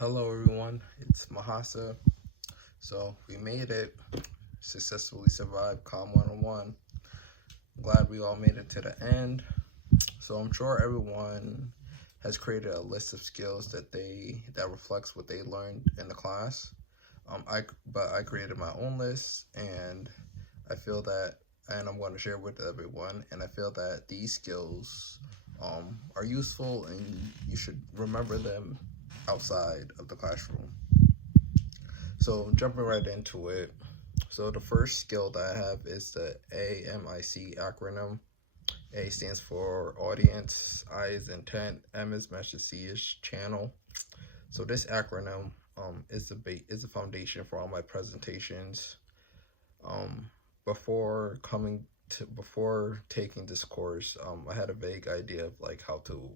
Hello everyone, it's Mahasa. So we made it, successfully survived COM 101. Glad we all made it to the end. So I'm sure everyone has created a list of skills that reflects what they learned in the class. I created my own list, and I feel that, and I'm going to share with everyone. And I feel that these skills are useful, and you should remember them outside of the classroom. So jumping right into it. So the first skill that I have is the AMIC acronym. A stands for audience, I is intent, M is message, C is channel. So this acronym is the foundation for all my presentations. Um, before taking this course, I had a vague idea of like how to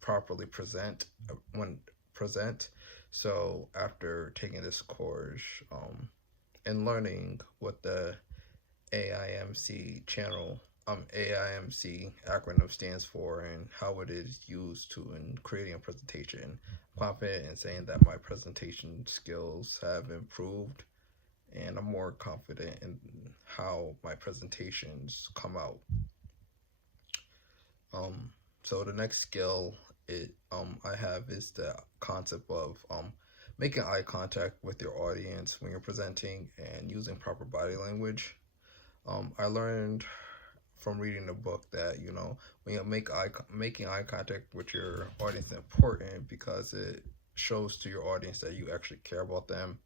properly present. So after taking this course, and learning what the AIMC acronym stands for and how it is used in creating a presentation, I'm confident in saying that my presentation skills have improved, and I'm more confident in how my presentations come out. So the next skill I have is the concept of making eye contact with your audience when you're presenting and using proper body language. I learned from reading the book that when you making eye contact with your audience is important because it shows to your audience that you actually care about them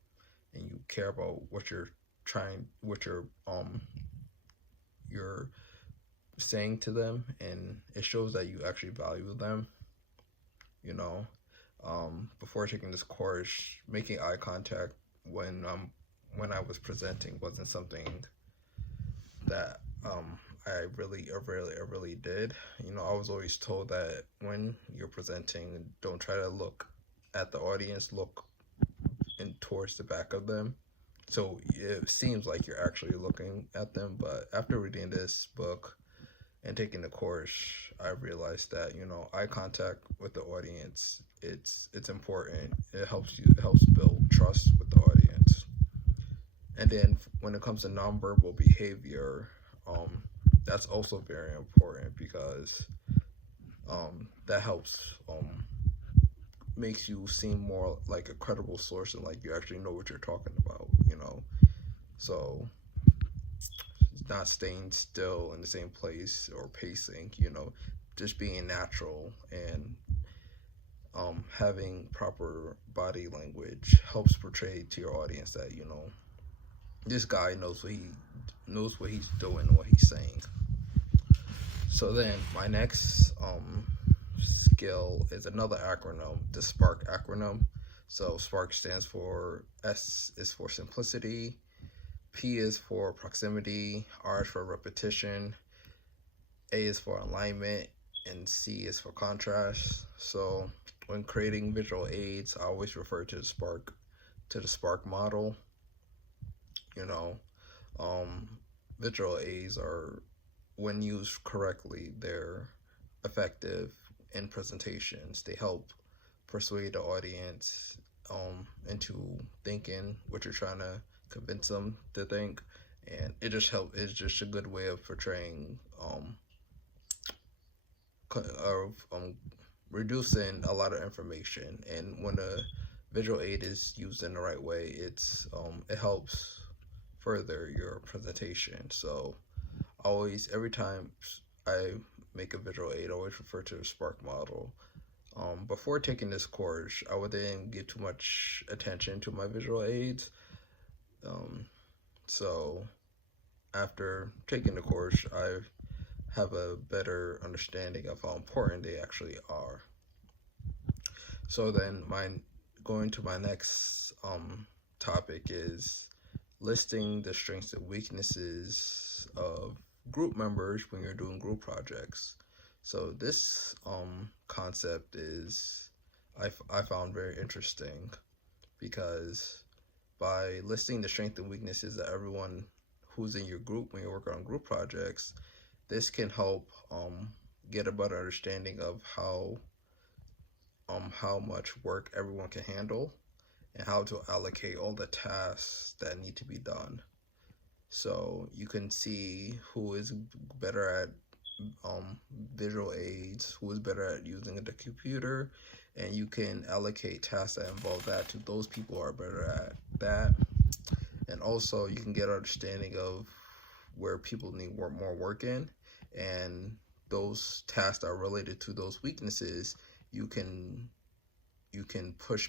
and you care about what you're saying to them, and it shows that you actually value them. You know, before taking this course, making eye contact when I was presenting wasn't something that I really did. I was always told that when you're presenting, don't try to look at the audience, look in towards the back of them. So it seems like you're actually looking at them, but after reading this book and taking the course, I realized that eye contact with the audience, it's important. It helps build trust with the audience. And then when it comes to nonverbal behavior, that's also very important because that helps makes you seem more like a credible source and like you actually know what you're talking about. So not staying still in the same place or pacing, just being natural and having proper body language helps portray to your audience that this guy knows what he's doing and what he's saying. So then my next skill is another acronym, the SPARK acronym. So SPARK stands for S is for simplicity, P is for proximity, R is for repetition, A is for alignment, and C is for contrast. So when creating visual aids, I always refer to the SPARK model. Visual aids are, when used correctly, they're effective in presentations. They help persuade the audience into thinking what you're trying to convince them to think, and it's just a good way of portraying reducing a lot of information. And when a visual aid is used in the right way, it helps further your presentation. So every time I make a visual aid, I always refer to the SPARK model. Before taking this course, I didn't give too much attention to my visual aids. So after taking the course, I have a better understanding of how important they actually are. So then going to my next topic is listing the strengths and weaknesses of group members when you're doing group projects. So this concept I found very interesting because by listing the strengths and weaknesses of everyone who's in your group when you're working on group projects, this can help get a better understanding of how how much work everyone can handle and how to allocate all the tasks that need to be done. So you can see who is better at visual aids, who is better at using the computer, and you can allocate tasks that involve that to those people who are better at that. And also you can get an understanding of where people need more work in, and those tasks that are related to those weaknesses, you can push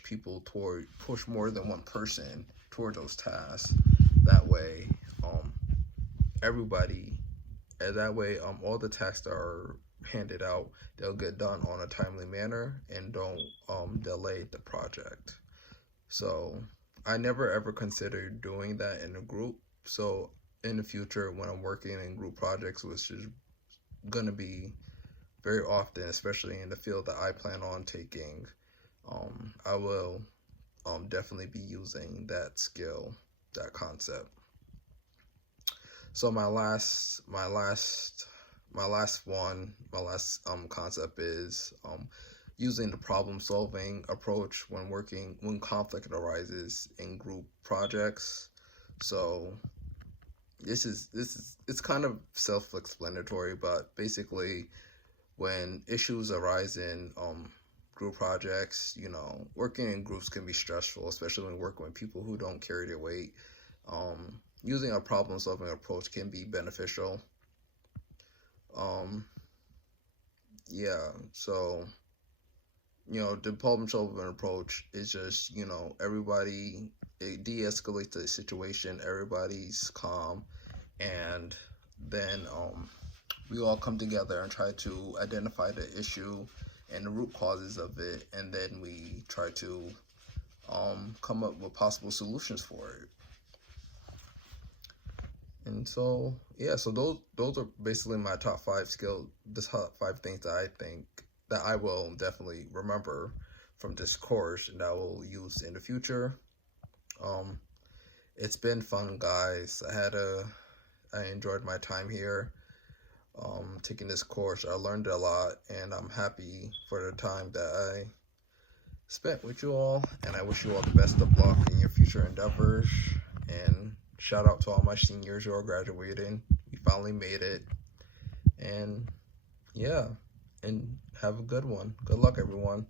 more than one person toward those tasks. That way, everybody, and that way, all the tasks that are handed out, they'll get done on a timely manner and don't delay the project. So I never ever considered doing that in a group. So in the future, when I'm working in group projects, which is gonna be very often, especially in the field that I plan on taking, I will definitely be using that skill, that concept. So my last concept is using the problem solving approach when conflict arises in group projects. So it's kind of self-explanatory, but basically when issues arise in group projects, working in groups can be stressful, especially when working with people who don't carry their weight. Using a problem solving approach can be beneficial. So the problem solving approach is just, everybody, it de-escalates the situation, everybody's calm, and then we all come together and try to identify the issue and the root causes of it, and then we try to come up with possible solutions for it. And so those are basically my top 5 skills, the top 5 things that I think that I will definitely remember from this course and that I will use in the future. It's been fun, guys. I enjoyed my time here taking this course. I learned a lot, and I'm happy for the time that I spent with you all, and I wish you all the best of luck in your future endeavors. And shout out to all my seniors who are graduating. We finally made it. And and have a good one. Good luck, everyone.